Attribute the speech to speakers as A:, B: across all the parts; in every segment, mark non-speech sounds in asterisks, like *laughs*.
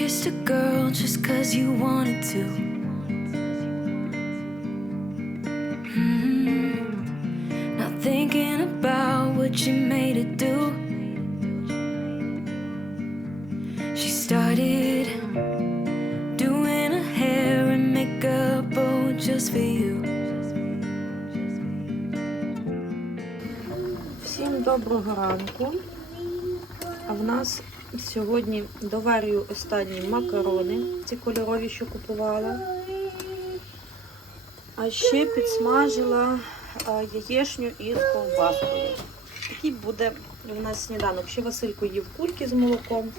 A: kissed a girl just cause you wanted to. Mm. Not thinking about what you made it do. She started doing her hair and makeup, oh, just for you.
B: Всім доброго ранку. А в нас сьогодні доварюю останні макарони, ці кольорові, що купувала. А ще підсмажила яєшню із ковбаскою. Такий буде у нас сніданок. Ще Василько їв кульки з молоком.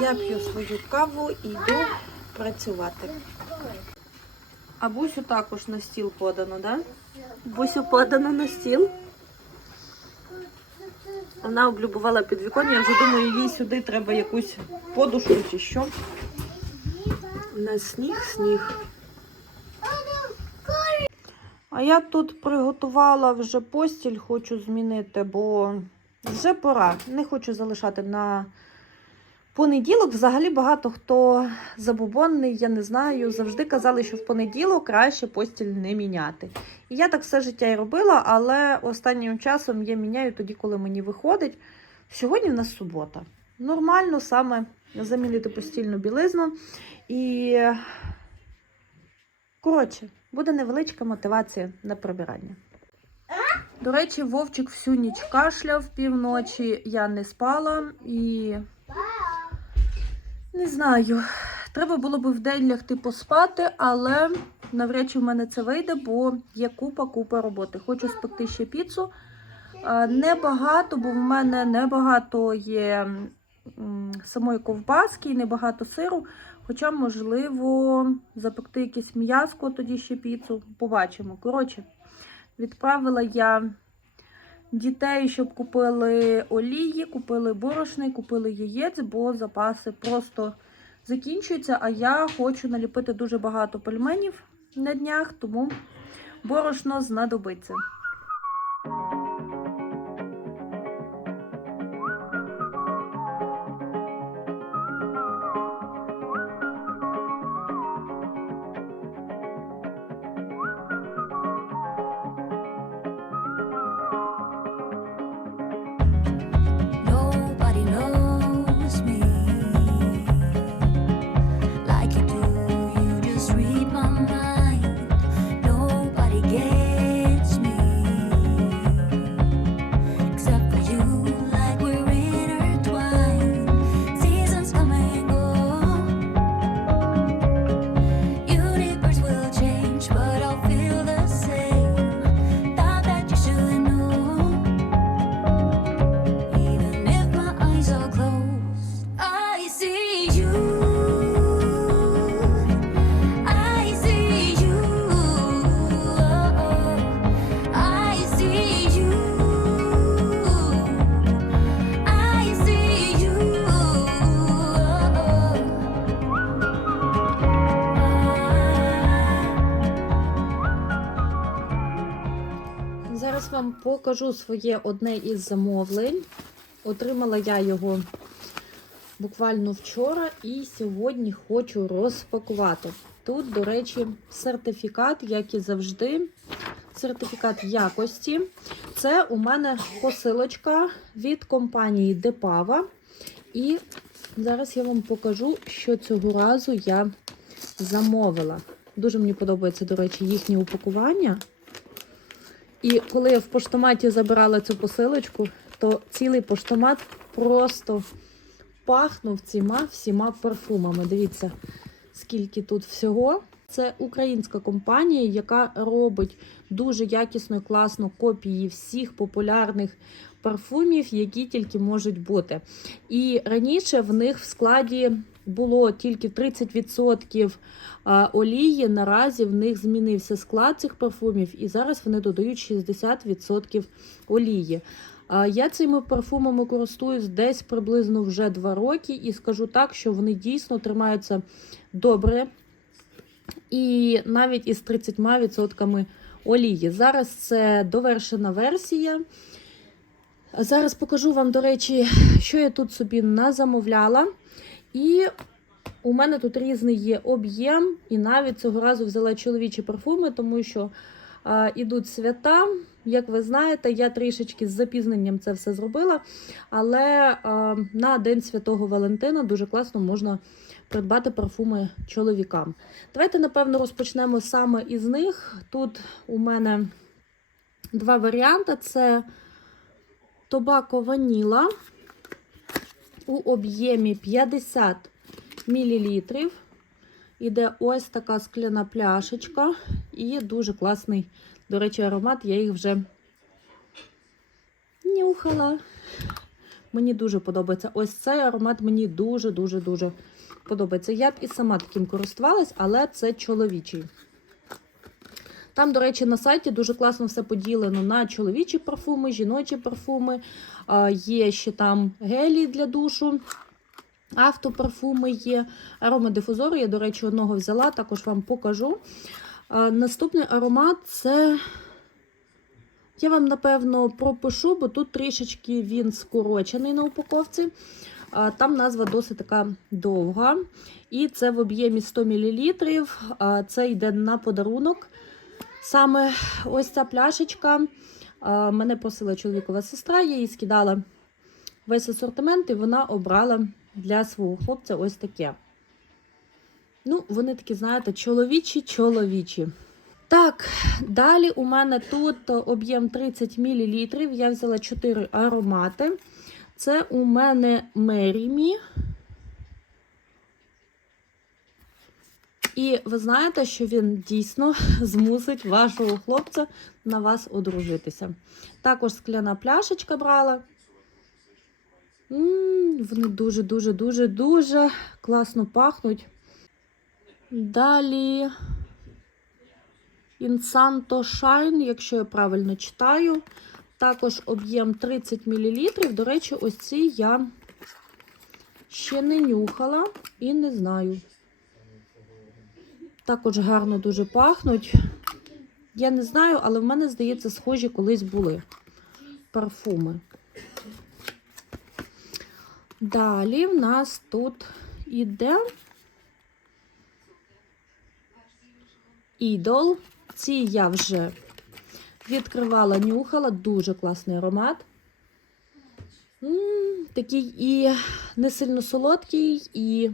B: Я п'ю свою каву і йду працювати. А Бусю також на стіл подано, так? Да? Бусю подано на стіл. Вона облюбувала підвіконня, я вже думаю, їй сюди треба якусь подушку чи що. На сніг, сніг. А я тут приготувала вже постіль, хочу змінити, бо вже пора. Не хочу залишати на понеділок. Взагалі багато хто забубонний, я не знаю. Завжди казали, що в понеділок краще постіль не міняти. І я так все життя і робила, але останнім часом я міняю тоді, коли мені виходить. Сьогодні в нас субота. Нормально саме замінити постільну білизну. І, коротше, буде невеличка мотивація на прибирання. До речі, Вовчик всю ніч кашляв півночі, я не спала і не знаю. Треба було би вдень лягти поспати, але навряд чи в мене це вийде, бо є купа-купа роботи. Хочу спекти ще піцу. Небагато, бо в мене небагато є самої ковбаски і небагато сиру. Хоча, можливо, запекти якесь м'язко, тоді ще піцу. Побачимо. Коротше, відправила я дітей, щоб купили олії, купили борошни, купили яєць, бо запаси просто закінчуються. А я хочу наліпити дуже багато пельменів на днях, тому борошно знадобиться. Зараз вам покажу своє одне із замовлень. Отримала я його буквально вчора і сьогодні хочу розпакувати. Тут, до речі, сертифікат, як і завжди, сертифікат якості. Це у мене посилочка від компанії Депава. І зараз я вам покажу, що цього разу я замовила. Дуже мені подобається, до речі, їхнє упакування. І коли я в поштоматі забирала цю посилочку, то цілий поштомат просто пахнув цими всіма парфумами. Дивіться, скільки тут всього. Це українська компанія, яка робить дуже якісно і класно копії всіх популярних парфумів, які тільки можуть бути. І раніше в них в складі було тільки 30% олії. Наразі в них змінився склад цих парфумів, і зараз вони додають 60% олії. Я цими парфумами користуюсь десь приблизно вже 2 роки, і скажу так, що вони дійсно тримаються добре. І навіть із 30% олії. Зараз це довершена версія. Зараз покажу вам, до речі, що я тут собі назамовляла. І у мене тут різний є об'єм, і навіть цього разу взяла чоловічі парфуми, тому що а, ідуть свята. Як ви знаєте, я трішечки з запізненням це все зробила. Але а, на День Святого Валентина дуже класно можна придбати парфуми чоловікам. Давайте, напевно, розпочнемо саме із них. Тут у мене два варіанти: це Тобако Ваніла у об'ємі 50 мл. Іде ось така скляна пляшечка і дуже класний, до речі, аромат. Я їх вже нюхала. Мені дуже подобається. Ось цей аромат мені дуже-дуже-дуже подобається. Я б і сама таким користувалась, але це чоловічий. Там, до речі, на сайті дуже класно все поділено на чоловічі парфуми, жіночі парфуми. Є ще там гелі для душу, автопарфуми є. Аромадифузори, я, до речі, одного взяла, також вам покажу. Наступний аромат це. Я вам, напевно, пропишу, бо тут трішечки він скорочений на упаковці. Там назва досить така довга. І це в об'ємі 100 мл. Це йде на подарунок. Саме ось ця пляшечка. Мене просила чоловікова сестра, я їй скидала весь асортимент, і вона обрала для свого хлопця ось таке. Ну, вони такі, знаєте, чоловічі, чоловічі. Так, далі у мене тут об'єм 30 мл. Я взяла 4 аромати. Це у мене Мерімі. І ви знаєте, що він дійсно *laughs* змусить вашого хлопця на вас одружитися. Також скляна пляшечка брала. М, Вони дуже-дуже-дуже-дуже класно пахнуть. Далі Insanto Shine, якщо я правильно читаю. Також об'єм 30 мл. До речі, ось ці я ще не нюхала і не знаю. Також гарно дуже пахнуть. Я не знаю, але в мене, здається, схожі колись були парфуми. Далі в нас тут іде ідол. Ці я вже відкривала, нюхала, дуже класний аромат. М, такий і не сильно солодкий, і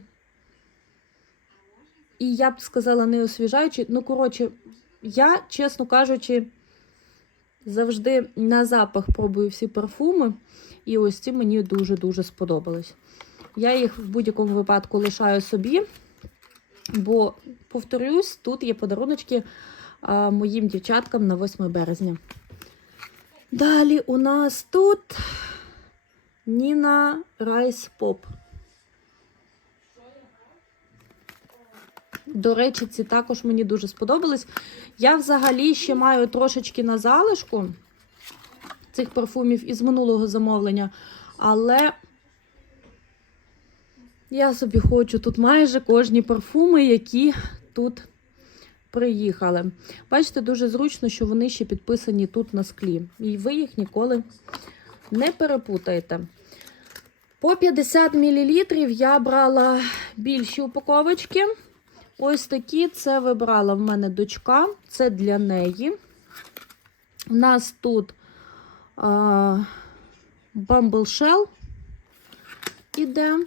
B: і я б сказала, не освіжаючий. Ну, коротше, я, чесно кажучи, завжди на запах пробую всі парфуми. І ось ці мені дуже-дуже сподобались. Я їх в будь-якому випадку лишаю собі, бо, повторюсь, тут є подаруночки а, моїм дівчаткам на 8 березня. Далі у нас тут Ніна Райс Поп. До речі, ці також мені дуже сподобались. Я взагалі ще маю трошечки на залишку цих парфумів із минулого замовлення, але я собі хочу тут майже кожні парфуми, які тут приїхали. Бачите, дуже зручно, що вони ще підписані тут на склі. І ви їх ніколи не перепутаєте. По 50 мл я брала більші упаковочки. Ось такі це вибрала в мене дочка, це для неї. У нас тут а, Shell іде.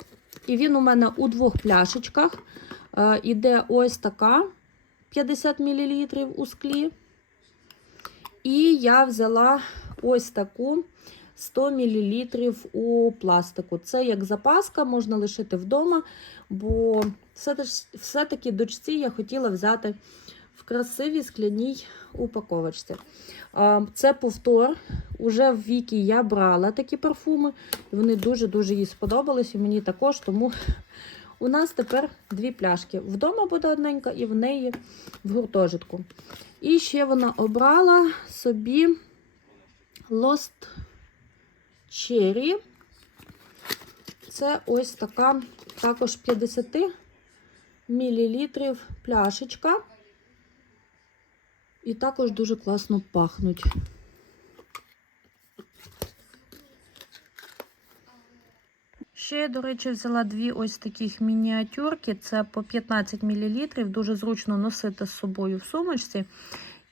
B: І він у мене у двох пляшечках. А, іде ось така 50 мл у склі. І я взяла ось таку 100 мл у пластику. Це як запаска, можна лишити вдома, бо все-таки дочці я хотіла взяти в красивій скляній упаковочці. Це повтор. Уже в вікі я брала такі парфуми, і вони дуже-дуже їй сподобались, і мені також, тому у нас тепер дві пляшки. Вдома буде одненька, і в неї в гуртожитку. І ще вона обрала собі Lost Cherry. Це ось така також 50 мл пляшечка. І також дуже класно пахнуть. Ще я, до речі, взяла дві ось таких мініатюрки. Це по 15 мл. Дуже зручно носити з собою в сумочці.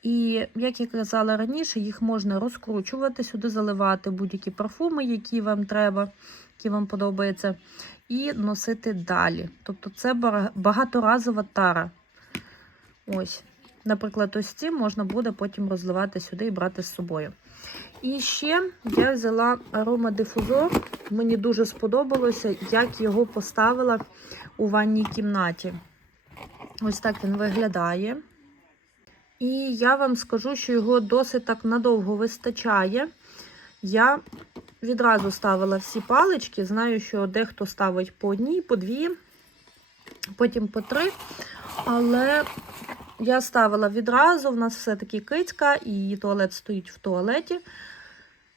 B: І, як я казала раніше, їх можна розкручувати, сюди заливати будь-які парфуми, які вам треба, які вам подобаються, і носити далі. Тобто це багаторазова тара. Ось. Наприклад, ось ці можна буде потім розливати сюди і брати з собою. І ще я взяла аромадифузор. Мені дуже сподобалося, як його поставила у ванній кімнаті. Ось так він виглядає. І я вам скажу, що його досить так надовго вистачає. Я відразу ставила всі палички. Знаю, що дехто ставить по одній, по дві, потім по три. Але я ставила відразу. В нас все-таки кицька, і туалет стоїть в туалеті.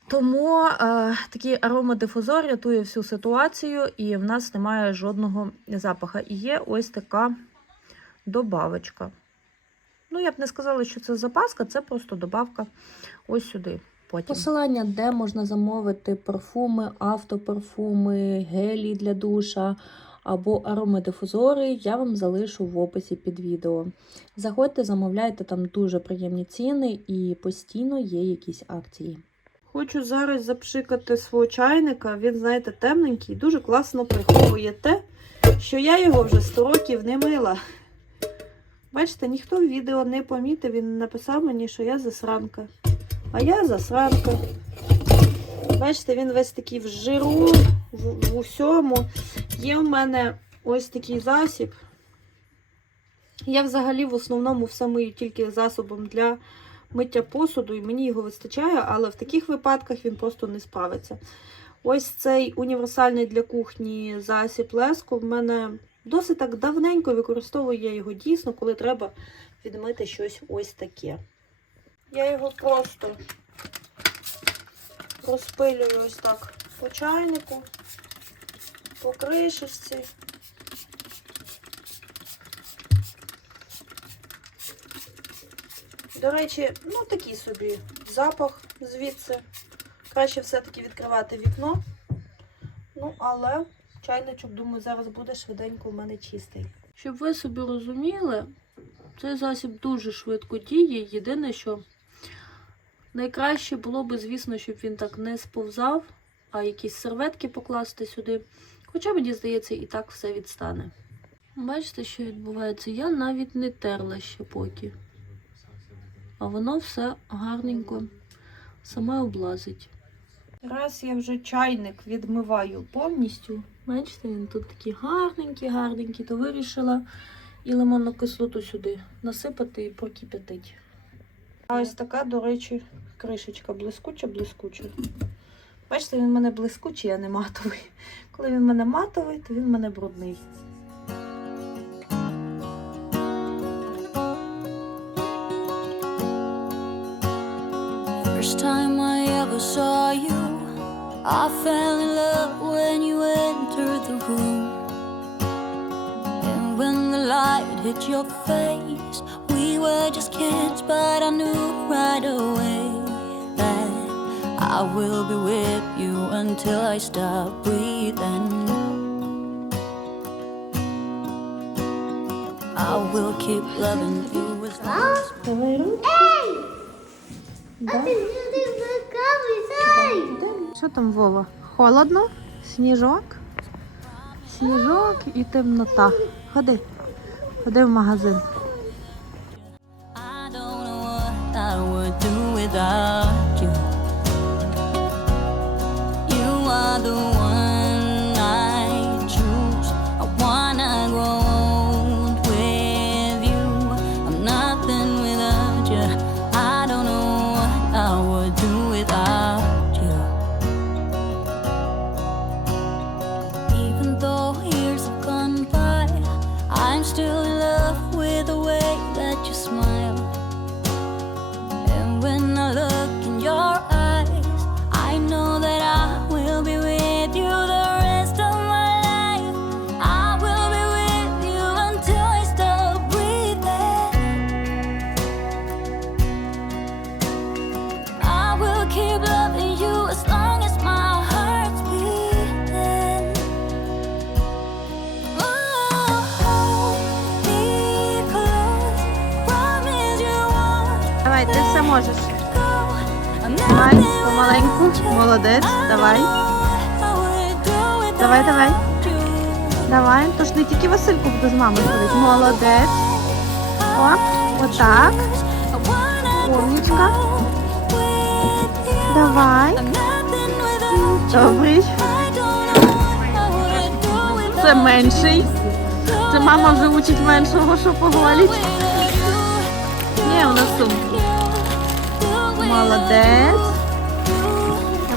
B: Тому е, такий аромадифузор рятує всю ситуацію, і в нас немає жодного запаха. І є ось така добавочка. Ну, я б не сказала, що це запаска, це просто добавка ось сюди. Потім. Посилання, де можна замовити парфуми, автопарфуми, гелі для душа або аромадифузори, я вам залишу в описі під відео. Заходьте, замовляйте, там дуже приємні ціни і постійно є якісь акції. Хочу зараз запшикати свого чайника. Він, знаєте, темненький, дуже класно приховує те, що я його вже 100 років не мила. Бачите, ніхто в відео не помітив, він написав мені, що я засранка. А я засранка. Бачите, він весь такий в жиру, в, в усьому. Є в мене ось такий засіб. Я взагалі в основному все мию тільки засобом для миття посуду, і мені його вистачає, але в таких випадках він просто не справиться. Ось цей універсальний для кухні засіб леско в мене досить так давненько використовую я його дійсно, коли треба відмити щось ось таке. Я його просто розпилюю ось так по чайнику, по кришечці. До речі, ну такий собі запах звідси. Краще все-таки відкривати вікно. Ну, але чайничок, думаю, зараз буде швиденько у мене чистий. Щоб ви собі розуміли, цей засіб дуже швидко діє. Єдине, що найкраще було би, звісно, щоб він так не сповзав, а якісь серветки покласти сюди. Хоча, мені здається, і так все відстане. Бачите, що відбувається? Я навіть не терла ще поки. А воно все гарненько саме облазить. Раз я вже чайник відмиваю повністю. Бачите, він тут такий гарненький, гарненький, то вирішила і лимонну кислоту сюди насипати і прокип'ятити. А ось така, до речі, кришечка блискуча, блискуча. Бачите, він в мене блискучий, а не матовий. Коли він в мене матовий, то він в мене брудний.
C: First time I ever saw you, I fell in love when you entered the room. And when the light hit your face, we were just kids, but I knew right away that I will be with you until I stop breathing. I will keep loving you as long as
B: Давай руку. Да. Що там, Вова? Холодно? Сніжок? Сніжок і темнота. Ходи. Ходи в магазин.
C: I don't know what I would do without
B: Молодець, давай. Давай, давай. Давай. Тож не тільки Васильку буде з мамою ходити. Молодець. О, отак. Умнічка. Давай. Добрий. Це менший. Це мама вже учить меншого, що поголить. Ні, у нас сумки. Молодець.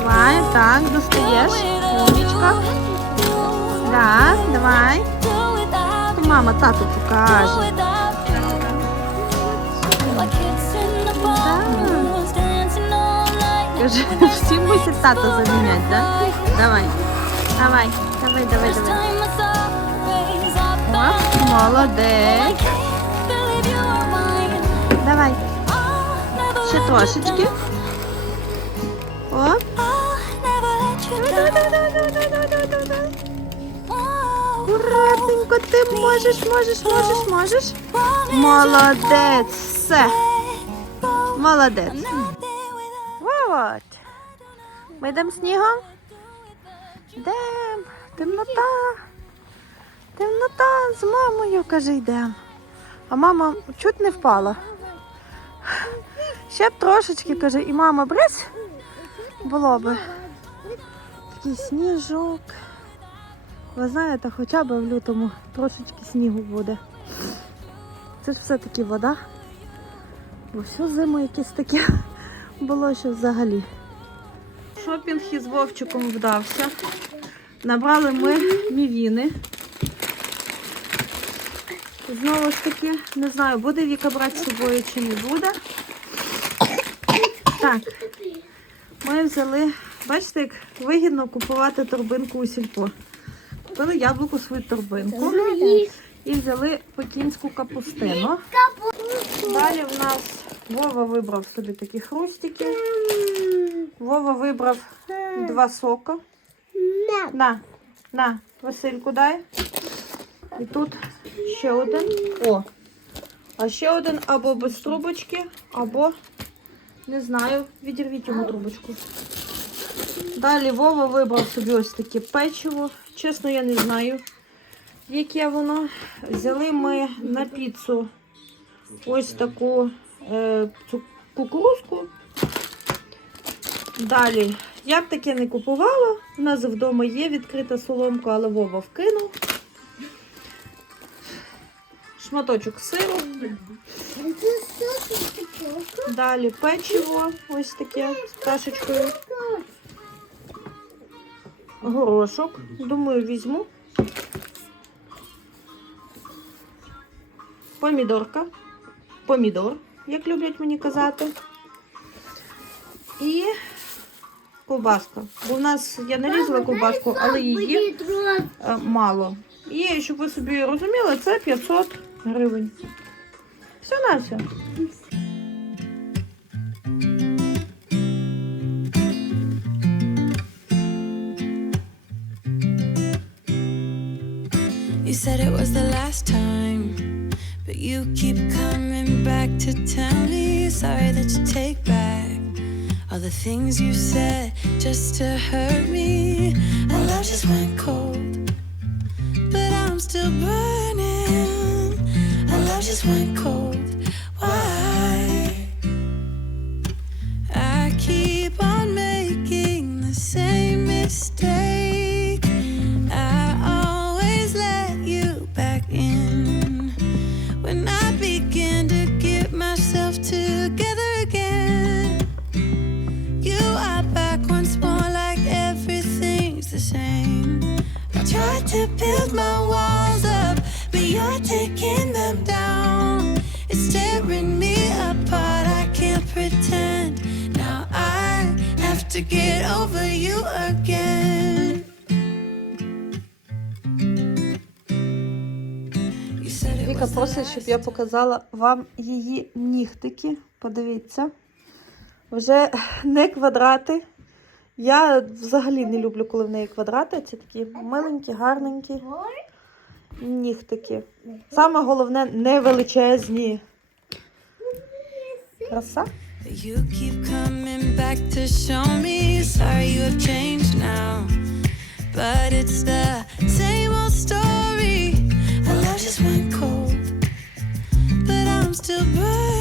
B: Давай, так, достаєш. Умнічка. Так, давай. То мама тату покаже. Каже, всі мусять тата заміняти, так? Давай. Давай, давай, давай, давай. О, молодець. Давай. Ще трошечки. Акуратненько, ти можеш, можеш, можеш, можеш. Молодець. Все. Молодець. Вот. Ми йдемо снігом. Йдем. Темнота. Темнота з мамою, каже, йдемо. А мама чуть не впала. Ще б трошечки, каже, і мама брись. Було би. Такий сніжок. Ви знаєте, хоча б в лютому трошечки снігу буде. Це ж все-таки вода. Бо всю зиму якесь таке *laughs* було що взагалі. Шопінг із Вовчиком вдався. Набрали ми мівіни. Знову ж таки, не знаю, буде Віка брати з собою чи не буде. Так, ми взяли, бачите, як вигідно купувати торбинку у сільпо. Купили яблуку свою торбинку і взяли пекінську капустину. Далі в нас Вова вибрав собі такі хрустики. Вова вибрав два сока. На, на, Васильку дай. І тут ще один. О. А ще один або без трубочки, або, не знаю, відірвіть йому трубочку. Далі Вова вибрав собі ось таке печиво. Чесно, я не знаю, яке воно. Взяли ми на піцу ось таку е, цю кукурузку. Далі, я б таке не купувала. У нас вдома є відкрита соломка, але Вова вкинув. Шматочок сиру. Далі печиво, ось таке з пташечкою. Горошок. Думаю, візьму. Помідорка. Помідор, як люблять мені казати. І ковбаска. Бо в нас я нарізала ковбаску, але її е, мало. І щоб ви собі розуміли, це 500 гривень. Все на все.
A: Said it was the last time, but you keep coming back to tell me sorry that you take back all the things you said just to hurt me. Our love just went cold, but I'm still burning. Our love just went cold. Why? I keep on making the same mistake. Get over you again.
B: Віка просить, щоб я показала вам її нігтики. Подивіться. Вже не квадрати. Я взагалі не люблю, коли в неї квадрати. Це такі миленькі, гарненькі нігтики. Саме головне не величезні. Краса.
A: You keep coming back to show me. Sorry, you have changed now. But it's the same old story. Our love just went cold, but I'm still burning.